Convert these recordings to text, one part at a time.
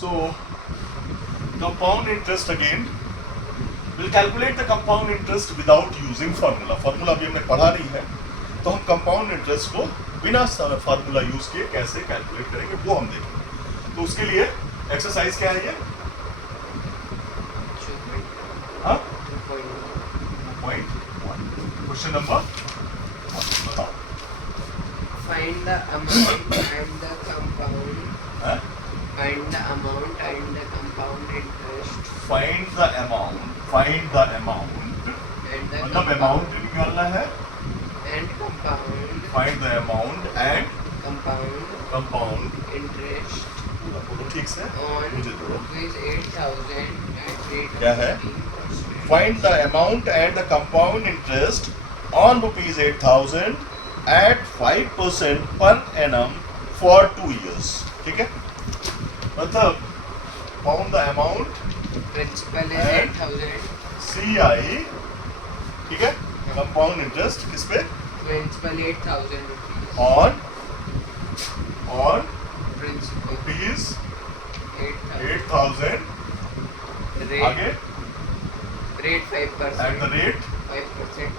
So, compound interest again. We'll calculate the compound interest without using formula. Formula अभी हमने पढ़ा नहीं है, तो हम compound interest को बिना formula यूज किए कैसे कैलकुलेट करेंगे वो हम देखेंगे. तो उसके लिए एक्सरसाइज क्या है ये? हाँ? 2.1. क्वेश्चन नंबर 1 बताओ. Find the amount and the compound. हाँ? Find the amount and the compound interest. Find the amount. Find the amount. And the मतलब अमाउंट निकालना है. and compound. Find the amount and Compound compound. interest पूरा बोलो ठीक से. on मुझे दो. rupees 8,000 at rate क्या of है? 15%. Find the amount and the compound interest on rupees 8,000 at 5% per annum for 2 years. ठीक है? मतलब found the amount Principal is And 8,000. CI, ठीक है? Compound interest किस पे? Principal 8,000 rupees. On Principal rupees 8,000. 8,000 Rate आगे rate 5%. at the rate 5%.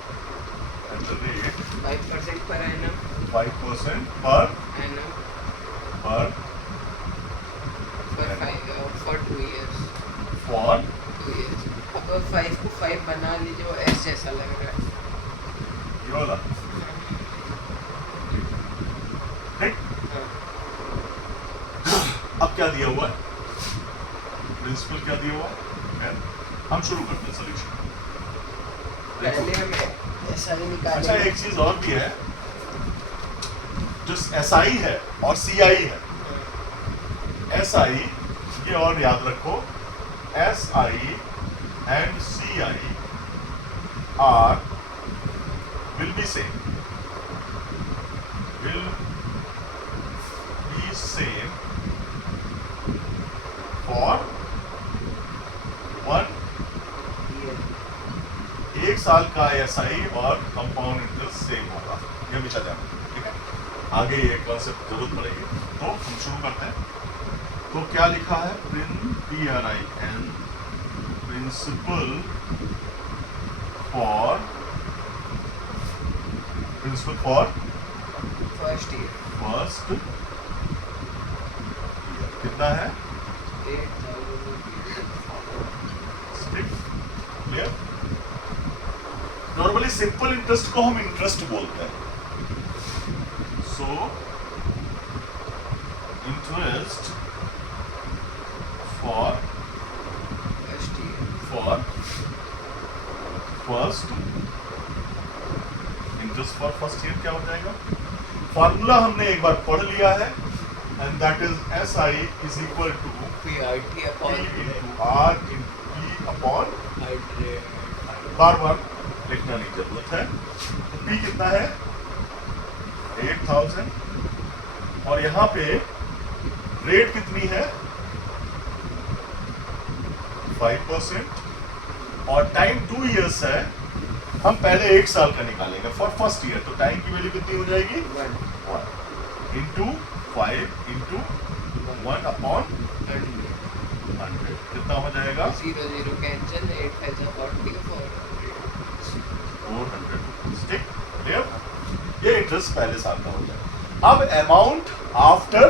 5% per annum. 5% per Annum per for 2 years. for 2 years. अब 5 को 5 बना लीजिए, वो S जैसा लग रहा है. ये वाला. ठीक. अब क्या दिया हुआ है? प्रिंसिपल क्या दिया हुआ है? हम शुरू करते हैं सॉल्यूशन. पहले हमें ऐसा ही अच्छा, निकालेंगे. एक चीज और भी है, जो SI है और CI है. SI ये और याद रखो, SI and CI are will be same. Will be same for 1 एक साल का SI और कंपाउंड इंटरेस्ट सेम होगा. ये हमेशा ध्यान रखना. ठीक है? आगे ये कॉन्सेप्ट जरूरत पड़ेगी. तो हम शुरू करते हैं. तो क्या लिखा है? PRIN principal for first year first कितना है? 8,000 rupees. Clear? Normally simple interest को हम इंटरेस्ट बोलते हैं. So interest for first interest for first year क्या हो जाएगा? फार्मूला हमने एक बार पढ़ लिया है, and that is SI is equal to PRT P upon into R into P upon. बार बार लिखना नहीं जरूरत है. तो P कितना है? 8,000 और यहाँ पे रेट कितनी है? 5% और टाइम 2 इयर्स है. हम पहले 1 साल का निकालेंगे फॉर फर्स्ट ईयर. तो टाइम की वैल्यू कितनी हो जाएगी? 1 इंटू 5 इंटू 1 अपॉन 100 कितना हो जाएगा? 0 कैंसिल. 8 5 40 400. ठीक. क्लियर? ये इंटरेस्ट पहले साल का हो जाएगा. अब अमाउंट आफ्टर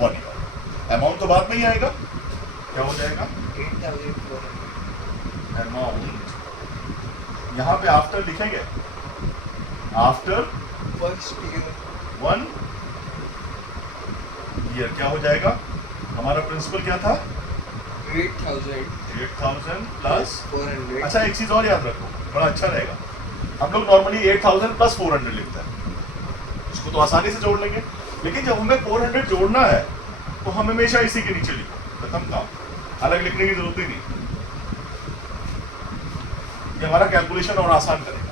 1 ईयर. अमाउंट तो बाद में ही आएगा. क्या हो जाएगा? 8,400. अमाउंट यहाँ पे आफ्टर लिखेंगे. आफ्टर फर्स्ट ईयर 1 ईयर क्या हो जाएगा? हमारा प्रिंसिपल क्या था? 8,000 प्लस 400. अच्छा, एक चीज और याद रखो, बड़ा अच्छा रहेगा. हम लोग नॉर्मली 8,000 प्लस 400 लिखते हैं. इसको तो आसानी से जोड़ लेंगे, लेकिन जब हमें 400 जोड़ना है तो हम हमेशा इसी के नीचे लिखो. खत्म काम. अलग लिखने की जरूरत ही नहीं. ये हमारा कैलकुलेशन और आसान करेगा.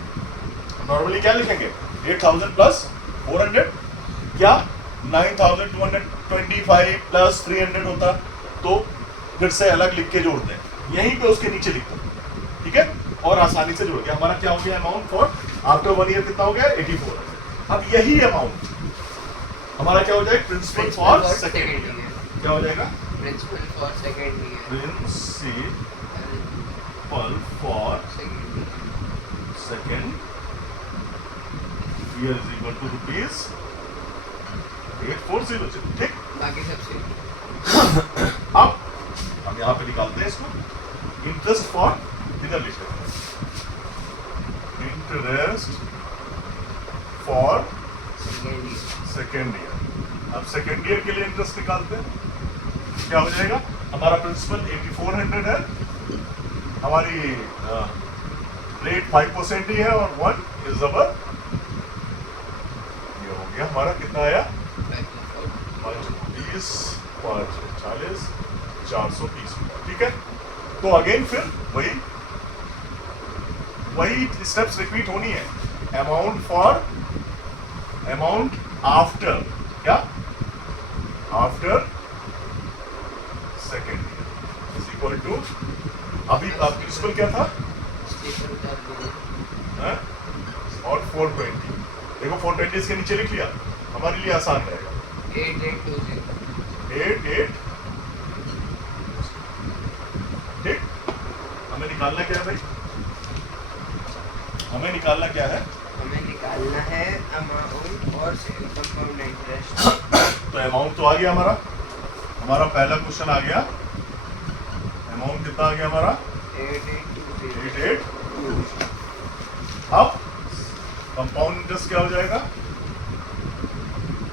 नॉर्मली क्या लिखेंगे? 8,000 प्लस 400 या 9,225 प्लस 300 होता तो फिर से अलग लिख के जोड़ते हैं. यहीं पे उसके नीचे लिखते हैं. ठीक है? और आसानी से जोड़ गया. हमारा क्या हो गया? अमाउंट फॉर आफ्टर 1 ईयर कितना हो गया? 8400. अब यही अमाउंट हमारा क्या हो जाएगा? Principal for second year. क्या हो जाएगा? Principal for second year principal for second year is equal to rupees 840। ठीक, बाकी सबसे अब हम यहाँ पे निकालते हैं इसको। इंटरेस्ट फॉर, इधर लिखते हैं, interest for second year second year. अब सेकेंड ईयर के लिए इंटरेस्ट निकालते हैं। क्या हो जाएगा? हमारा प्रिंसिपल 8400 है, हमारी रेट 5% ही है, और 1 इज अवर, ये हो गया हमारा, कितना आया? 20 40 430। ठीक है, तो अगेन फिर वही स्टेप्स रिपीट होनी है। अमाउंट आफ्टर, क्या? After second year is equal to, अभी प्रिंसिपल क्या था? स्टेपल उतार दीजिए। हाँ? और 420, देखो 420 इसके नीचे लिख लिया, हमारे लिए आसान रहेगा। 8820 88। ठीक, हमें निकालना क्या है भाई? हमें निकालना क्या है? हमें निकालना है अमाउंट और कंपाउंड इंटरेस्ट। तो अमाउंट तो आ गया हमारा पहला क्वेश्चन आ गया। अमाउंट कितना आ गया हमारा? 8820। 88। अब कंपाउंड इंटरेस्ट क्या हो जाएगा?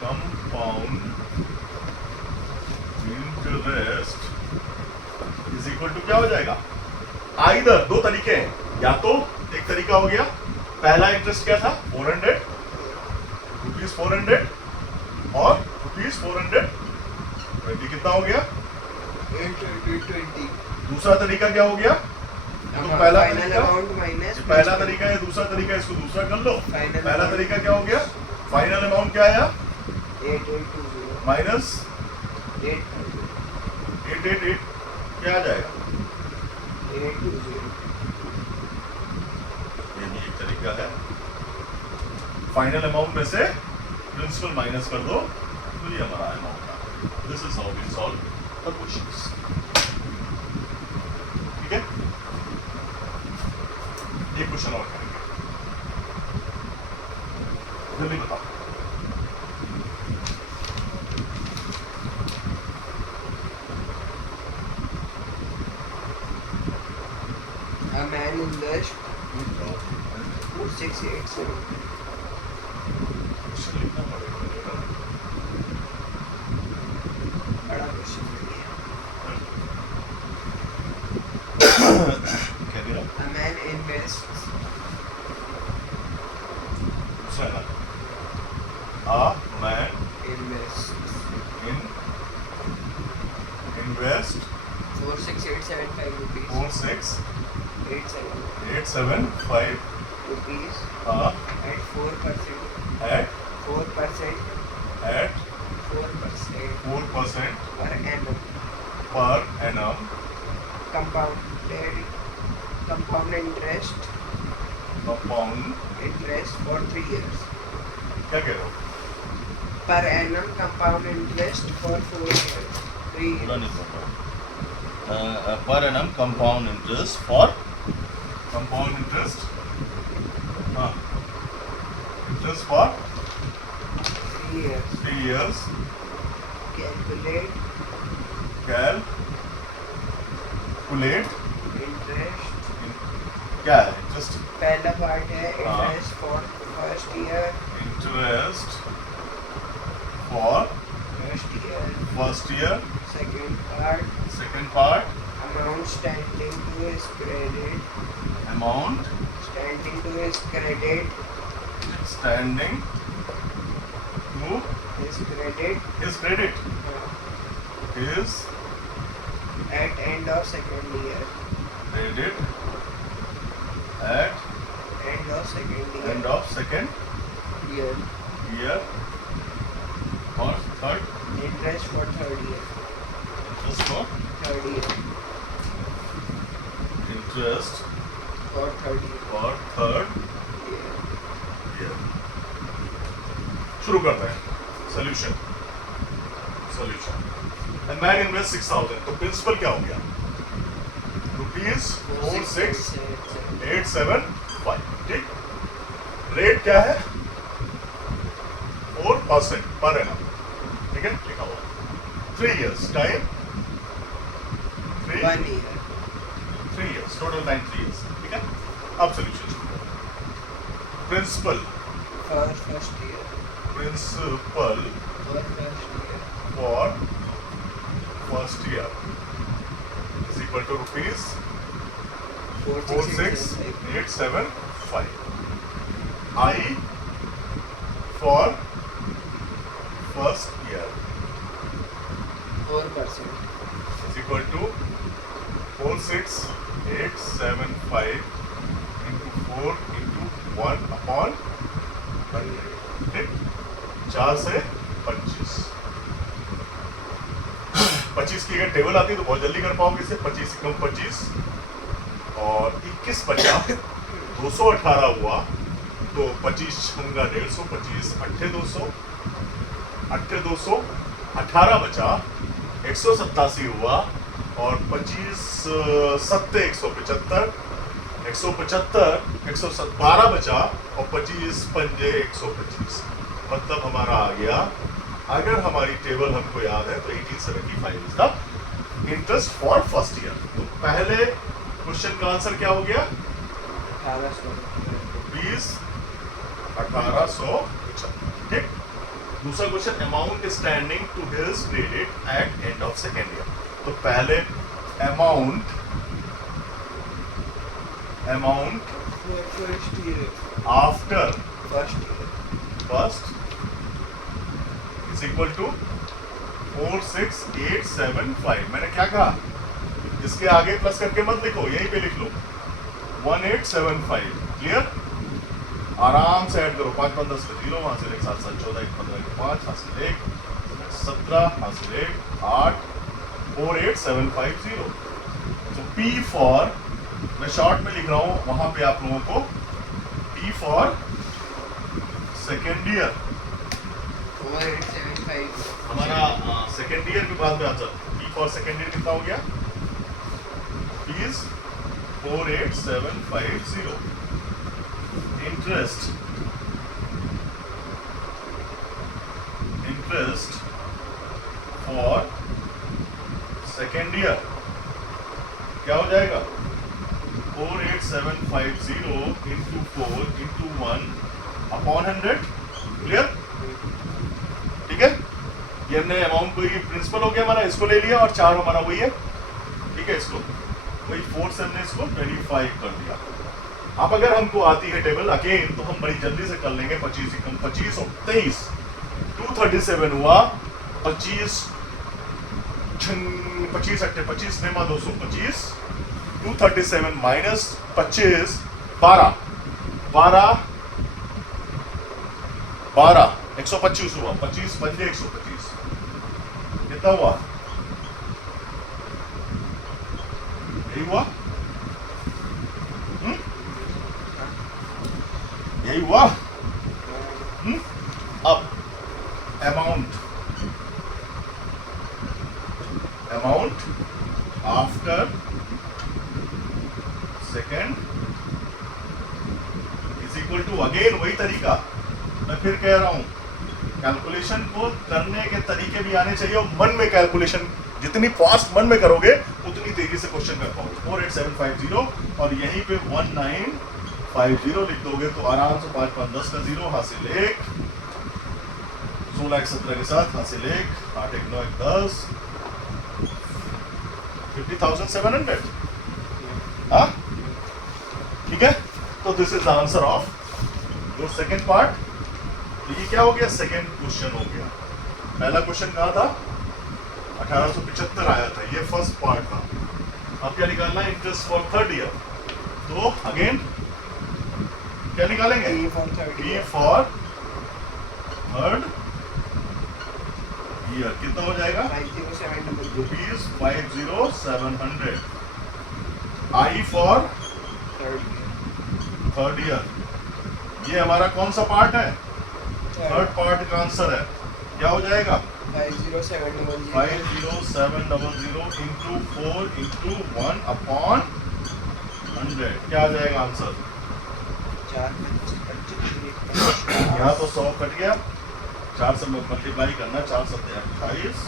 Compound interest is equal to क्या हो जाएगा? आइदर, दो तरीके हैं, या तो एक तरीका हो गया, पहला इंटरेस्ट क्या था? 400 रुपीज 400 और रुपीज 420, कितना हो गया? 820। दूसरा तरीका क्या हो गया? तो पहला फाइनल तरीका, अमाउंट माइनस पहला तरीका है, दूसरा तरीका, इसको दूसरा कर लो। Final पहला amount. तरीका क्या हो गया? फाइनल अमाउंट क्या आया? 8820 माइनस 800 888, क्या आ जाएगा? 820। ये भी एक तरीका है। फाइनल अमाउंट में से प्रिंसिपल माइनस कर दो, तो ये हमारा अमाउंट आ गया। This is how we solve the questions. ठीक है, एक क्वेश्चन और करेंगे, जल्दी बताओ। A man invests 4687. क्वेश्चन लिखना पड़ेगा। बड़ा क्वेश्चन है ये। क्या दे रहा? A man invests दूसरा है ना, a man invests invest 46875 rupees 46875 rupees at at 4% at 4% 4% 4% per annum per annum compound interest compound, for 3 years. क्या कह रहे हो? Per annum compound interest for 4 years. 3 पूरा years. नहीं पता। per annum compound interest for compound interest, हाँ, interest for 3 years. 3 years. Calculate interest. क्या है इंटरेस्ट? पहला पार्ट है हाँ. interest for first year. Interest for first year, Second part, second part amount standing to his credit. Amount Standing to his credit. Standing to His credit his credit his at end of second year. Credit at End of second year. End of second Year. Year और third Interest for third year. Interest for Third year. Interest For third year. For third Year. Year. शुरू करते हैं। Solution the bank invest 6,000, तो principal क्या हो गया? ₹46,875। ठीक, rate क्या है? 4% पर एनम। ठीक है, लिखा हुआ 3 years time, 1 year 3 years total time 3 years। ठीक है, अब solution principal for first year principal for first year for first year is equal to rupees 46,875. I for first year 4% is equal to 46,875 into 4 into 1 upon 100. ठीक, 4 से 25। 25 की अगर table आती तो बहुत जल्दी कर पाओगे इसे। 25 कम 25 और 21 बचा, 218 हुआ तो 25 होगा 150, 25 अट्ठे 200, 18 बचा, 187 हुआ और 25 सत्ते 175, 112 बचा और 25 पंजे 125। मतलब हमारा आ गया, अगर हमारी टेबल हमको याद है तो 1875 is the interest for first year. तो पहले क्वेश्चन का आंसर क्या हो गया? 1875। ठीक, दूसरा question, amount standing to his credit at end of second year. तो पहले अमाउंट first year आफ्टर first year first is equal to 46,875। मैंने क्या कहा? इसके आगे प्लस करके मत लिखो, यहीं पे लिख लो 1875। क्लियर? आराम से ऐड करो, 5 5 10 का 0, वहां से 1 7 7 14 1 15 5 हासिल 1 17 हासिल 1 8 48750। तो P फॉर, मैं शॉर्ट में लिख रहा हूं, वहां पे आप लोगों को P फॉर सेकेंड ईयर 4875 हमारा सेकेंड ईयर के बाद में answer P for second year कितना हो गया? Please 48750। Interest for second year क्या हो जाएगा? 48750 इंटू 4 इंटू 1 अपॉन 100। क्लियर? ठीक है, ये हमने अमाउंट को, ये प्रिंसिपल हो गया हमारा, इसको ले लिया और 4 हमारा वही है। ठीक है, इसको वही 4 से हमने इसको 25 कर दिया। अब अगर हमको आती है टेबल अगेन तो हम बड़ी जल्दी से कर लेंगे। 25 कम 25 और 23 237 हुआ। 25 अट्ठे 25 नेमा 225 237 माइनस 25 12 125 हुआ। 25 पंजे 125 कितना हुआ? यही हुआ, यही हुआ। अब amount after second is equal to, again वही तरीका, मैं फिर कह रहा हूं, कैलकुलेशन को करने के तरीके भी आने चाहिए और मन में कैलकुलेशन जितनी फास्ट मन में करोगे उतनी तेजी से क्वेश्चन कर पाओगे। 48750 और यहीं पे 1950 लिख दोगे तो आराम से 5 5 10 का 0 हासिल 1 16 1 17 के साथ हासिल 1 8 1 9 1 10 50,700। हाँ, ठीक है, तो this is the answer of your second part. तो ये क्या हो गया? सेकेंड क्वेश्चन हो गया। पहला क्वेश्चन कहा था 1875 आया था, ये फर्स्ट पार्ट था। अब क्या निकालना है? Interest for third year. तो अगेन क्या निकालेंगे? P for third P year. For third year कितना हो जाएगा? 50,700 rupees 50,700। I for third year. Third year, ये हमारा कौन सा पार्ट है? थर्ड पार्ट का आंसर है। क्या हो जाएगा? 50700 50700 into 4 into 1 upon 100 क्या आ जाएगा आंसर? 4 यहाँ तो 100 कट गया, 4 से मल्टीप्लाई करना, 4 सत्ते 28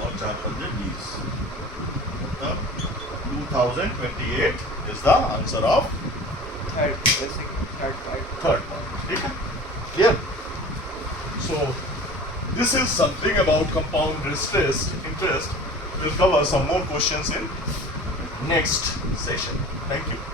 और 4 पंजे 20, मतलब 2028 is the answer of third third part. ठीक है? Clear? So this is something about compound interest. We'll cover some more questions in next session. Thank you.